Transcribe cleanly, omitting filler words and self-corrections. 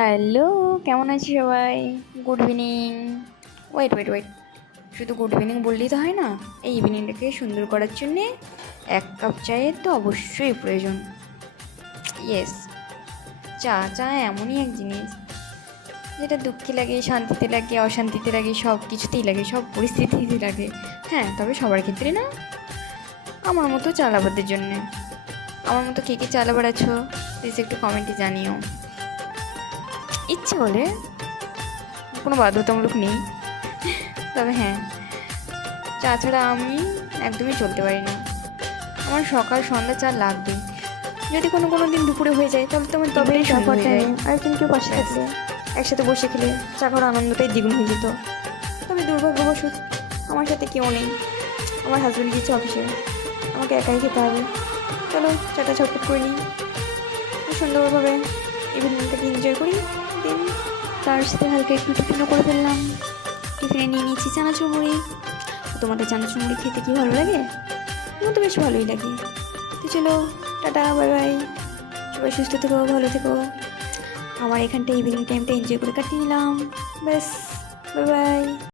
Hello, কেমন আছি সবাই? Good evening. Wait wait wait, শুধু গুড ইভিনিং বললেই তো হয় না। এই ইভিনিংটাকে সুন্দর করার জন্যে 1 কাপ চায়ের তো অবশ্যই প্রয়োজন। ইয়েস, চা চা এমনই এক জিনিস যেটা দুঃখে লাগে, শান্তিতে লাগে, অশান্তিতে লাগে, সব কিছুতেই লাগে, সব পরিস্থিতিতেই লাগে। হ্যাঁ, তবে সবার ক্ষেত্রে না। আমার মতো চা লাভারদের জন্যে। আমার মতো কে কে চা লাভার আছো প্লিজ একটু কমেন্টে জানিও। ইচ্ছে হলে, কোনো বাধ্যতামূলক নেই, তবে হ্যাঁ, চা ছাড়া আমি একদমই চলতে পারি না। আমার সকাল সন্ধ্যা চা লাগবে। যদি কোনো কোনো দিন দুপুরে হয়ে যায় তাহলে তোমার তবে দিনটাই চা শুরু হয়ে যায়। টাইমে আরেকজন কেউ পাশে ব্যাস। থাকলে একসাথে বসে খেলে চা খাওয়ার আনন্দটাই দ্বিগুণ হয়ে যেত। তবে দুর্ভাগ্যবশত আমার সাথে কেউ নেই। আমার হাজব্যান্ড গিয়েছে অফিসে, আমাকে একাই খেতে হবে। চলো চাটা ঝটপট করে নিই, সুন্দরভাবে ইভিনিংটাকে এনজয় করি। দেন তার সাথে হালকা একটু টিফিনও করে ফেললাম। টিফিনে নিয়ে নিয়েছি চানাচুর মুড়ি। তোমাদের চানাচুর মুড়ি খেতে কি ভালো লাগে? আমার তো বেশ ভালোই লাগে। তো চলো, টাটা, বাই বাই। সবাই সুস্থ থেকো, ভালো থেকো। আমার এখানটা ইভিনিং টাইমটা এনজয় করে কাটিয়ে নিলাম। ব্যাস, বাই বাই।